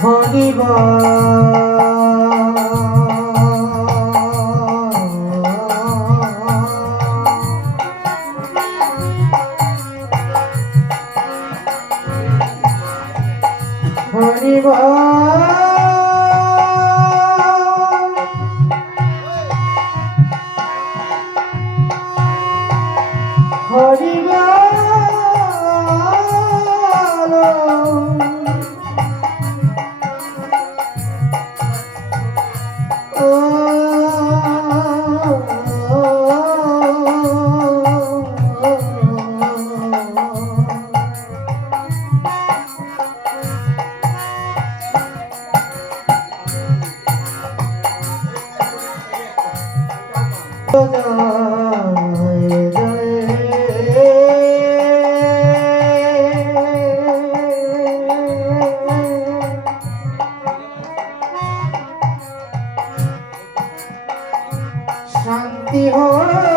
হরিব হরিব হরিব শান্তি হরি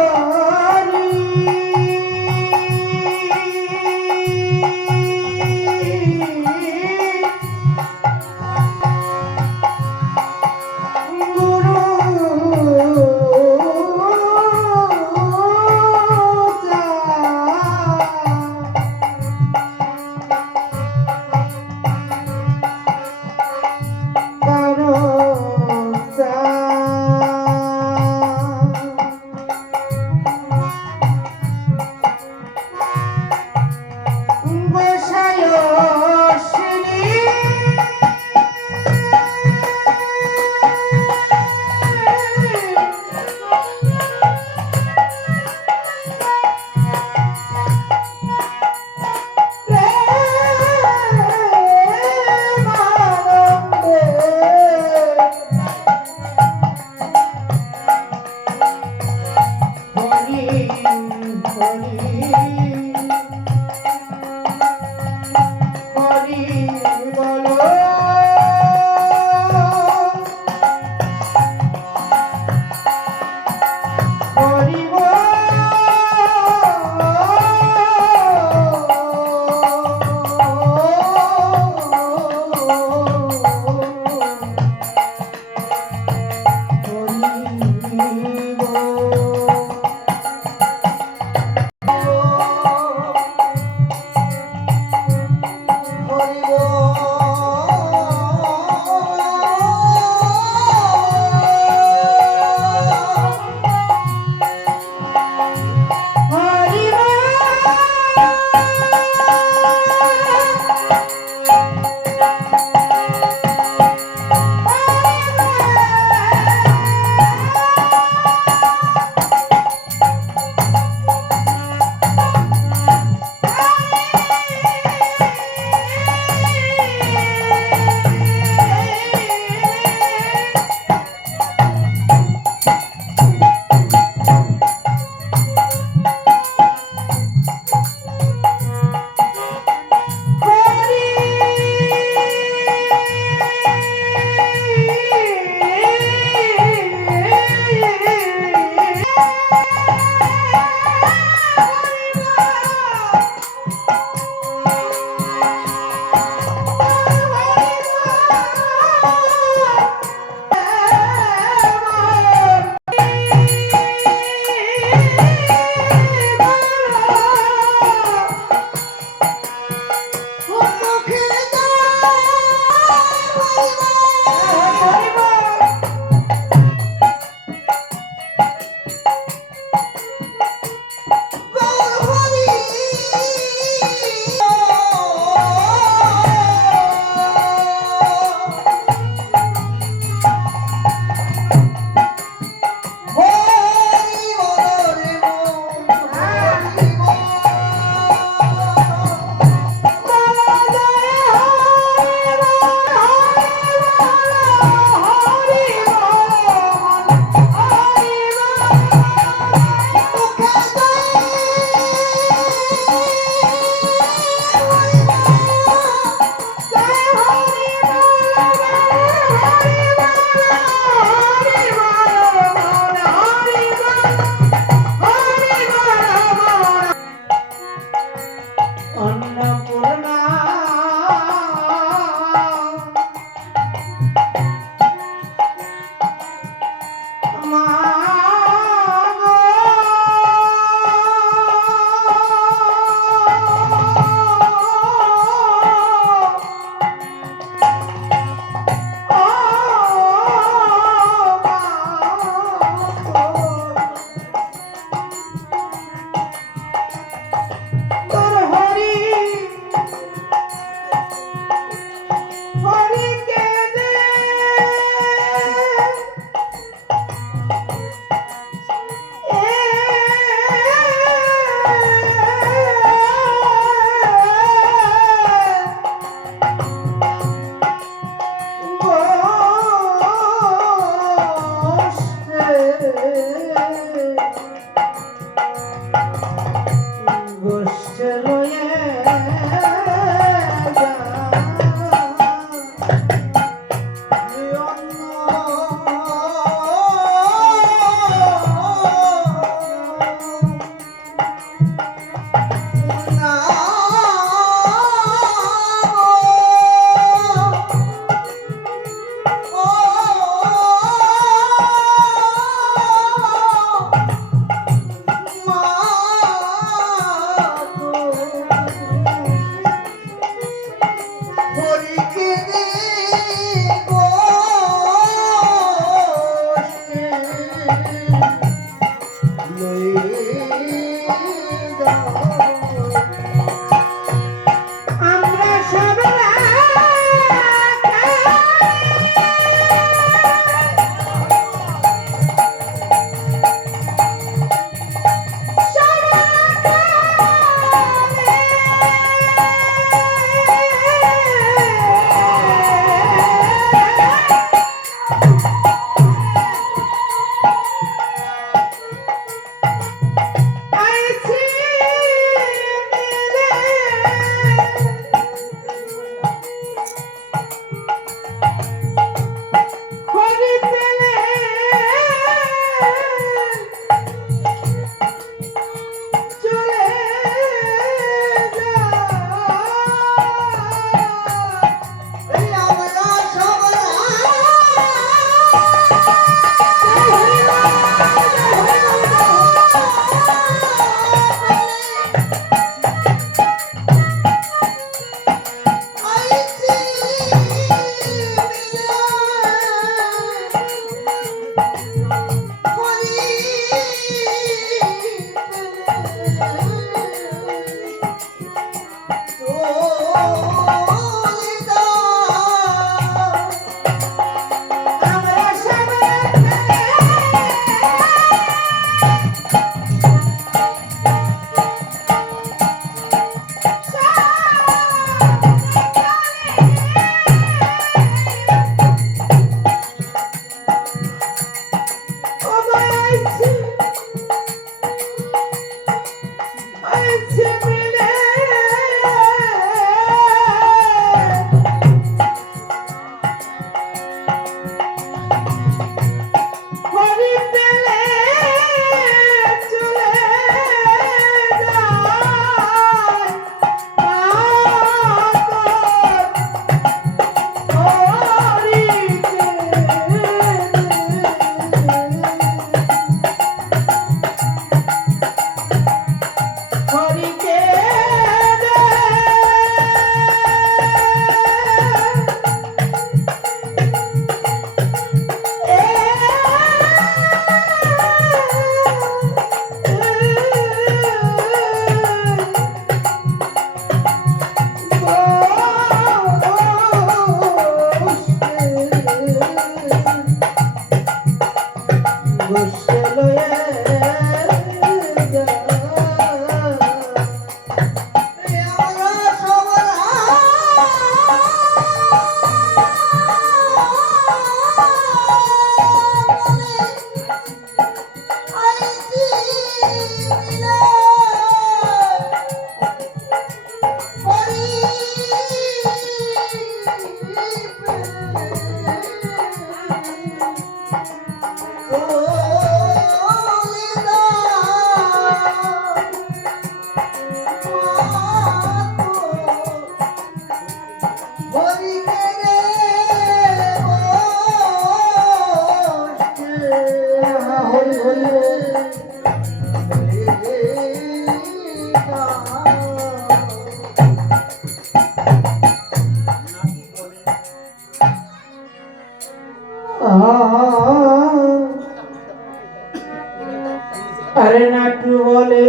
আমরা সব अरे नाटू बोले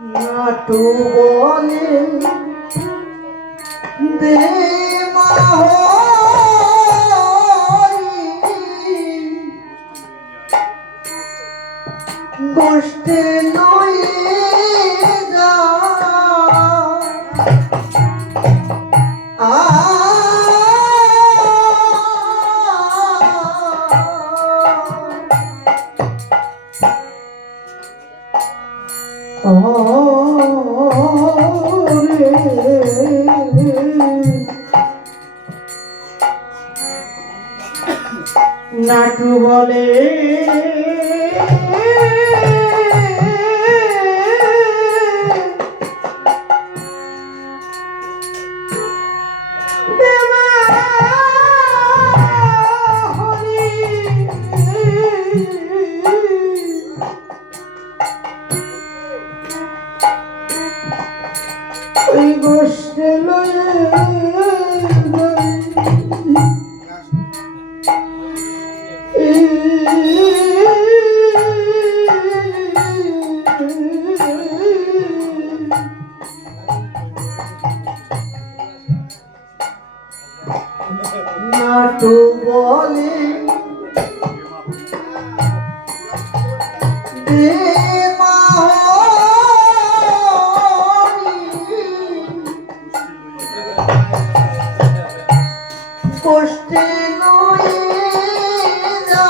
नाटू बोले दे গোষ্ঠে লয়ে যা নাটু বলে ওই গোষ্ঠে লয়ে নাটু বলে কষ্টে নয়ে যা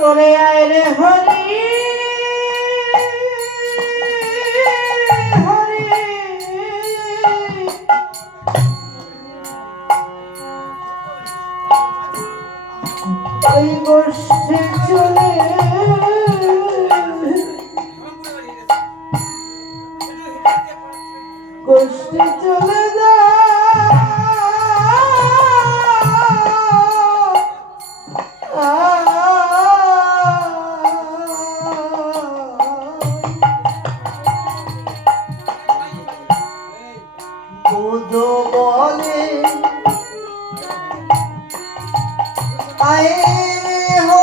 ওরে আয় রে হরি হরি ওই গোষ্ঠী চলে গোষ্ঠী চলে যা বলে আয়ে হো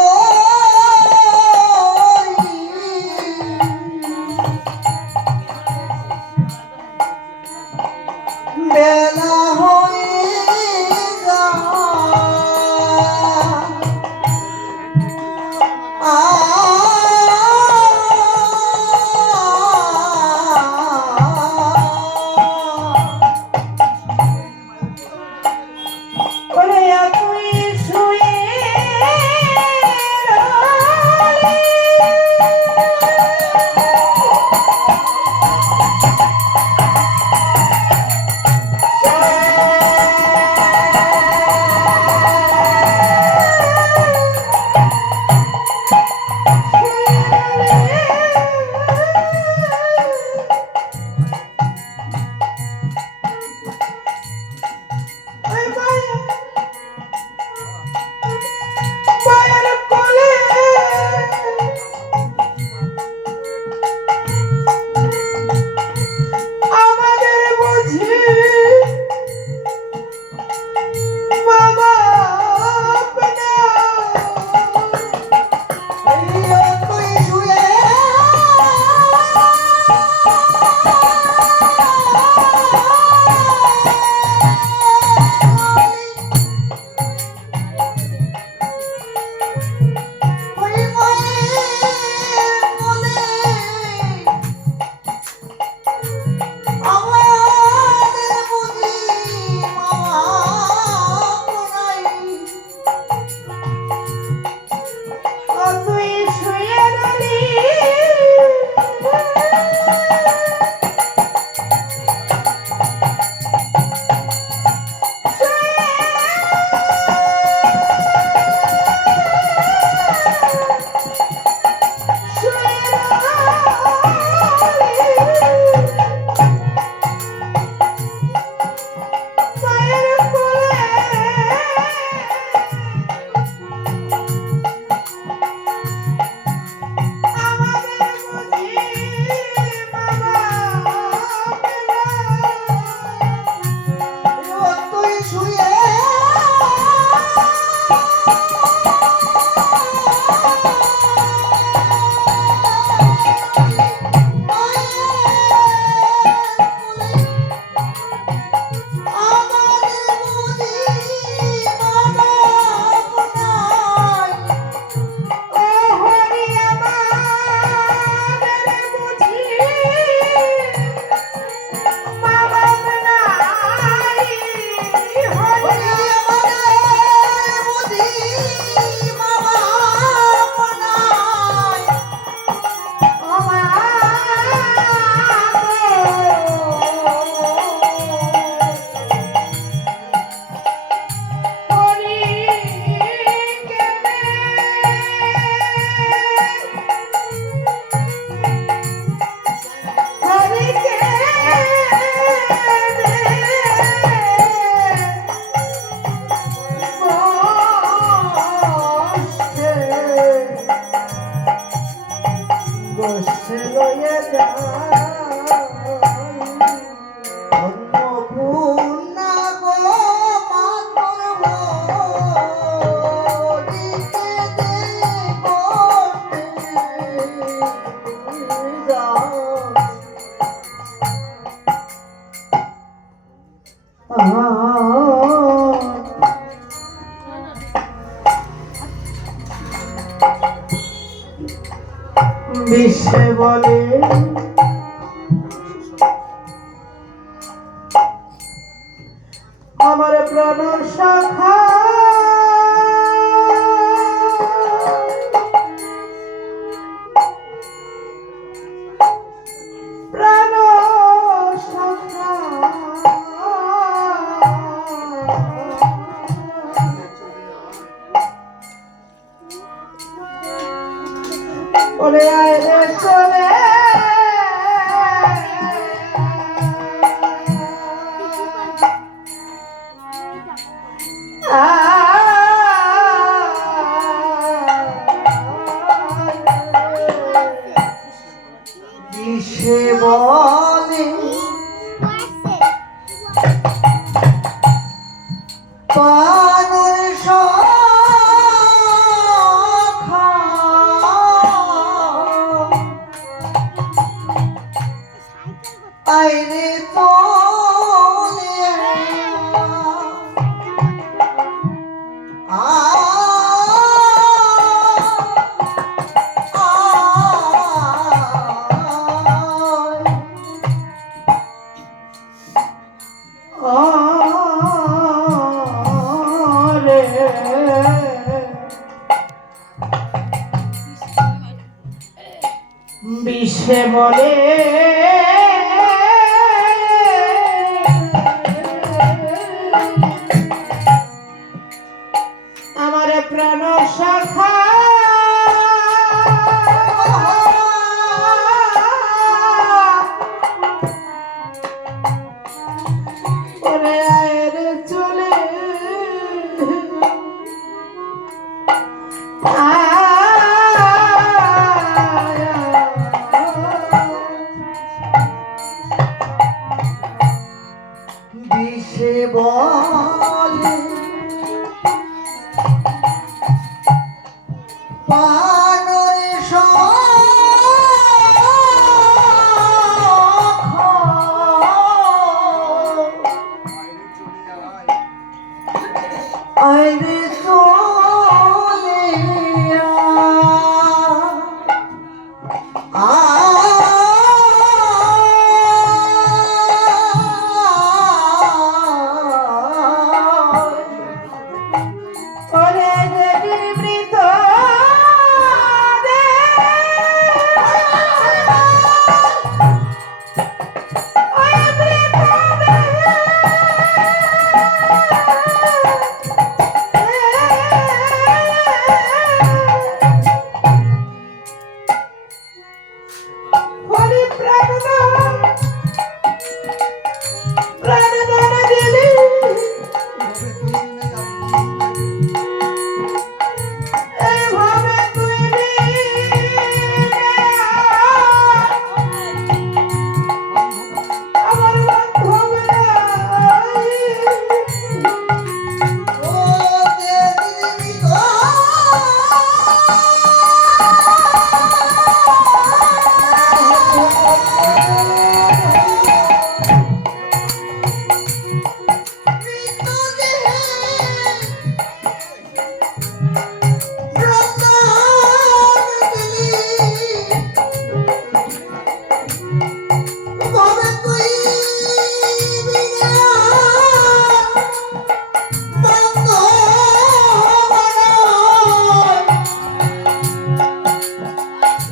বিশ্বে বলে আমার প্রাণ শাখা প্রাণ শাখা বলে আয় রে চলে বিশ্বে বলে পানের শাখা আইরে তোলে বিশ্বে বলে আমার প্রাণ শাখা বলে আয় রে চলে বিশ্বে বলে পানের শাখা আইরে চলে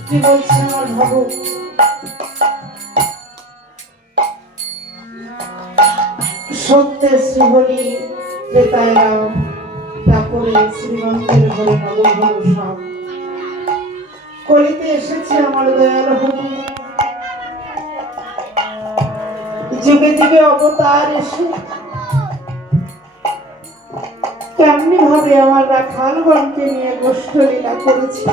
কি বলছে আমার ভাবু সত্যের শ্রীহরি ত্রেতায় রাম তারপরে শ্রীমন্তের ঘরে নগর ঘর সব কলিতে এসেছে আমার দয়াল হরি যুগে যুগে অবতার এসে কেমনি ভাবে আমার রাখালগণকে নিয়ে গোষ্ঠলীলা করেছে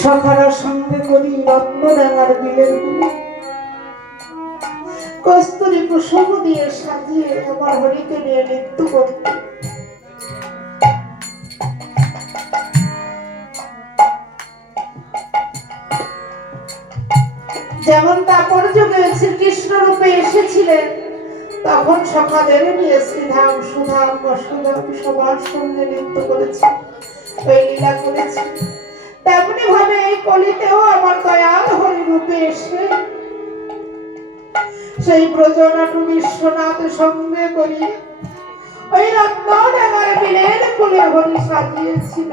সখারা সঙ্গে করি রত্নডাঙ্গার বিলের গুলি কস্তুরী প্রসব দিয়ে সাজিয়ে আমার হরিকে নিয়ে নৃত্য করতে যেমন তাপর যুগে শ্রীকৃষ্ণ রূপে এসেছিলেন তখন সখাদের নিয়ে শ্রীধাম সুধাম বসুধাম সবার সঙ্গে নৃত্য করেছে, ওই লীলা করেছে। তেমনি ভাবে এই কলিতেও আমার দয়াল হরি রূপে এসে সেই ব্রজনাটু বিশ্বনাথ সঙ্গে করি ওই রত্নডাঙ্গার বিলের ফুলে হরি সাজিয়েছিল।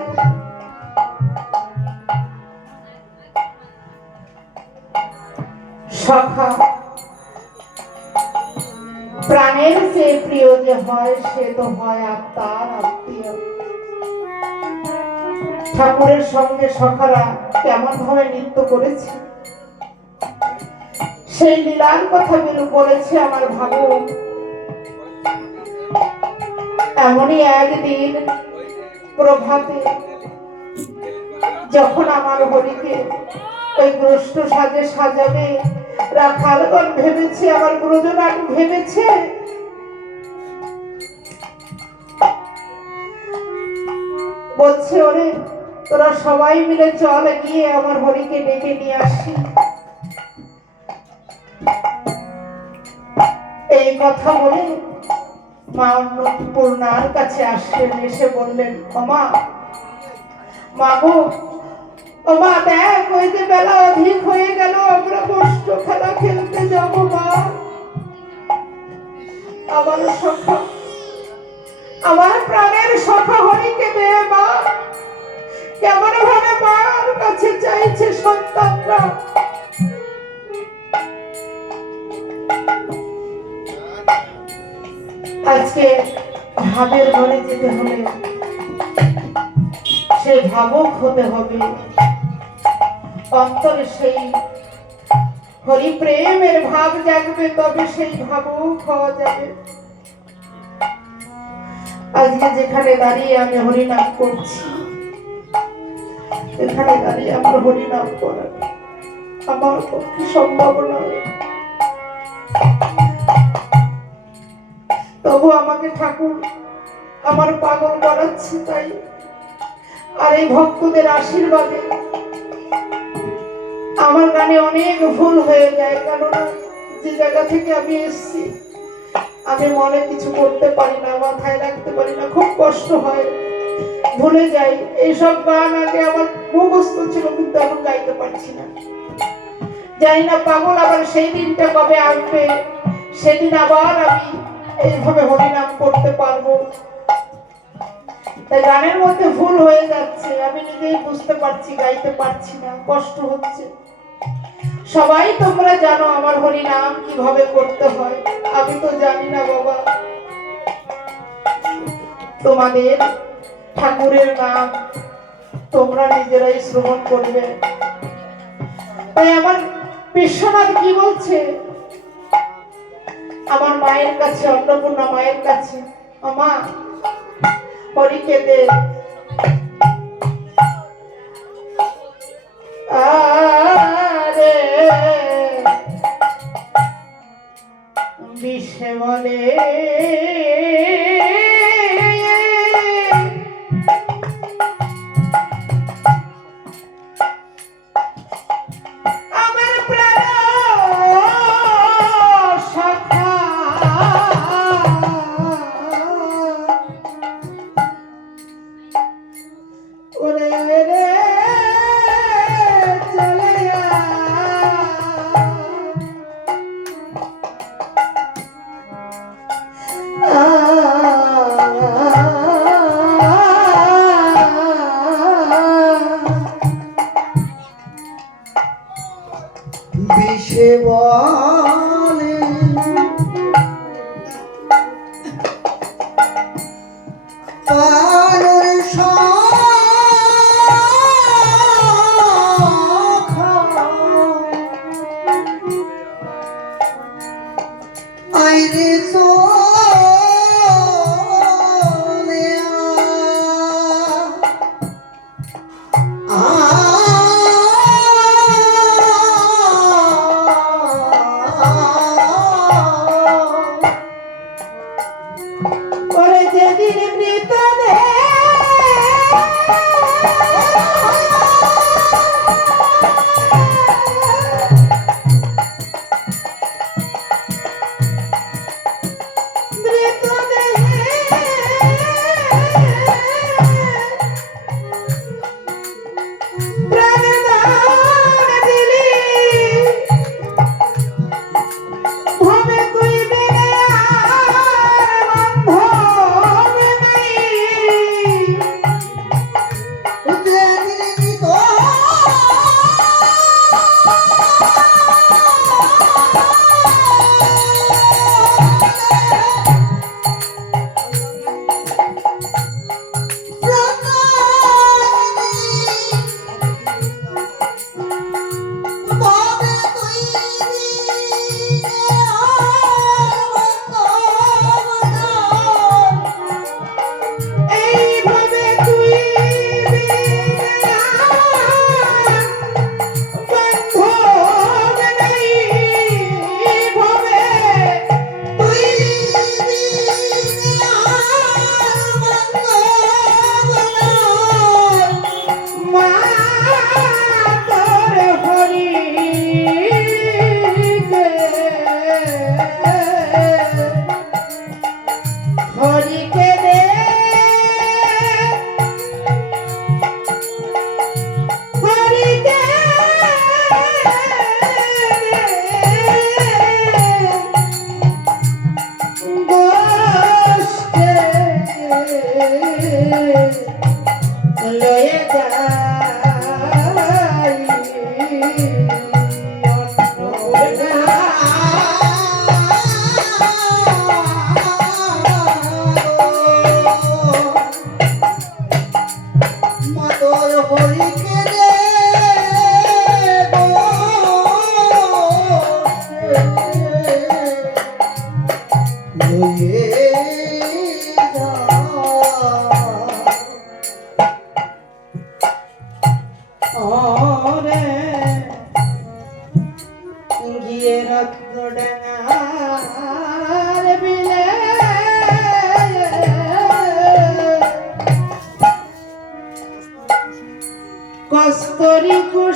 সখা প্রাণের যে প্রিয় যে হয় সে তো হয় আত্মার আত্মীয়। ঠাকুরের সঙ্গে সখারা কেমন ভাবে নৃত্য করেছে সেই লীলার কথা বলেছে আমার ভাবু। এমনই একদিন প্রভাতে যখন আমার হরিকে ওই গ্রস্ত সাজে সাজাবে, রাখালগণ ভেবেছে, আমার গুরুজনাট ভেবেছে বলছে, ওরে তোরা সবাই মিলে চল গিয়ে আমার হরিকে ডেকে নিয়ে আসি। এই কথা বলে মা অন্নপূর্ণার কাছে আসলেন, এসে বললেন, ওমা মা গো, ওমা দেখ ওই যে বেলা অধিক হয়ে গেল, আমরা গোষ্ঠ খেলা খেলতে যাব মা। আমার সখা, আমার প্রাণের সখা হরিকে দে মা। কেমন ভাবে মার কাছে চাইছে সন্তানরা। আজকে ভাবের ঘরে যেতে হলে সে ভাবক হতে হবে, অন্তরে সেই হরি প্রেমের ভাব জাগবে, তবে সেই ভাবক হওয়া যাবে। আজকে যেখানে দাঁড়িয়ে আমি হরিনাম করছি, এখানে দাঁড়িয়ে আমার হরিনাম করা আমার পক্ষে সম্ভব নয়, তবু আমাকে ঠাকুর আমার পাগল করাচ্ছে। তাই আর এই ভক্তদের আশীর্বাদে আমার গানে অনেক ভুল হয়ে যায়, কেননা যে জায়গা থেকে আমি এসেছি আমি মনে কিছু করতে পারি না, মাথায় রাখতে পারি না, খুব কষ্ট হয়, ভুলে যাই। এইসব গান আগে আমার মুখস্থ ছিল, কিন্তু এখন গাইতে পারছি না। জানি না পাগল আবার সেই দিনটা কবে আসবে, সেদিন আবার আমি এইভাবে হরিনাম করতে পারবো। তাই গানের মধ্যে ভুল হয়ে যাচ্ছে, আমি নিজেই বুঝতে পারছি, গাইতে পারছি না, কষ্ট হচ্ছে। সবাই তোমরা জানো আমার হরিনাম কিভাবে করতে হয়, আমি তো জানি না বাবা। তোমাদের ঠাকুরের নাম তোমরা নিজেরাই শ্রবণ করবে। তাই আমার বিশ্বনাথ কি বলছে আমার মায়ের কাছে, অন্নপূর্ণা মায়ের কাছে, মা হরিকে দে। আরে বিষে বলে বিষে বলে পাগল সখা আইরে চলে ওরে যেদিন মৃত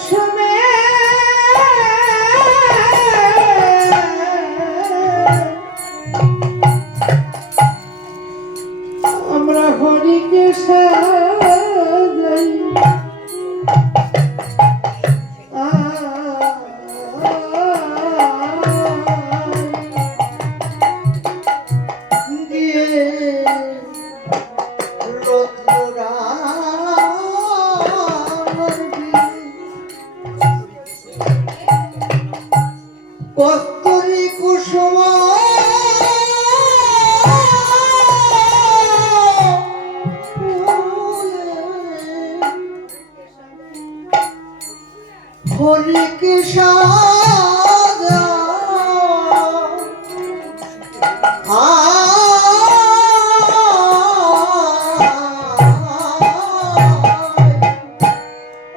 কুসুমে আমরা হরিকে সাজাই দিয়ে রত্নরা কস্তুরী কুসুম হরিকে সাজা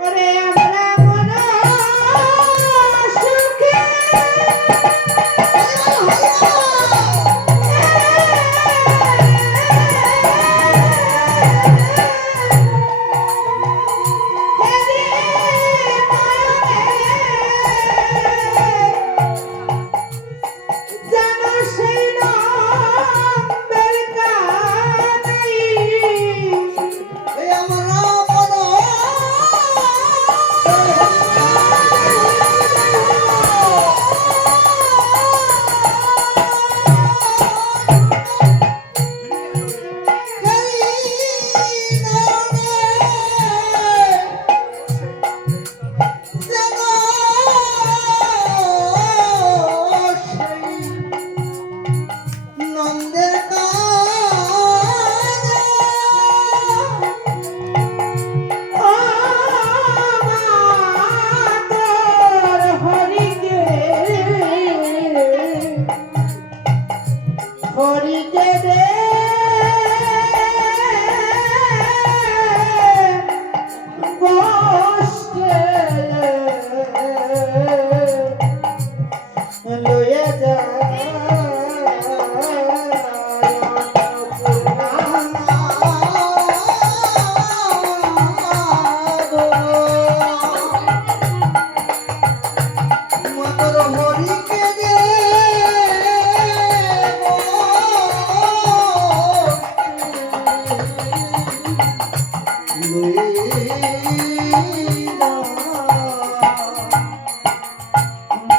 ওরে আমরা মনা সুখে জানো সেই নন্দের কানাই আমরা মন নন্দের তোর হরিকে হরিকে দে বসকে লইয়া যা মাতর হরিকে দে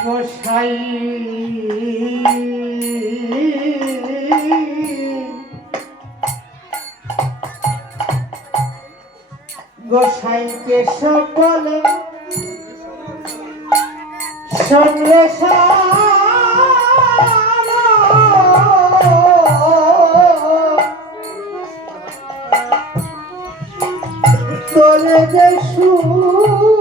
গোসাই গোসাইকে সকলে শুনলে তোরে যে সুর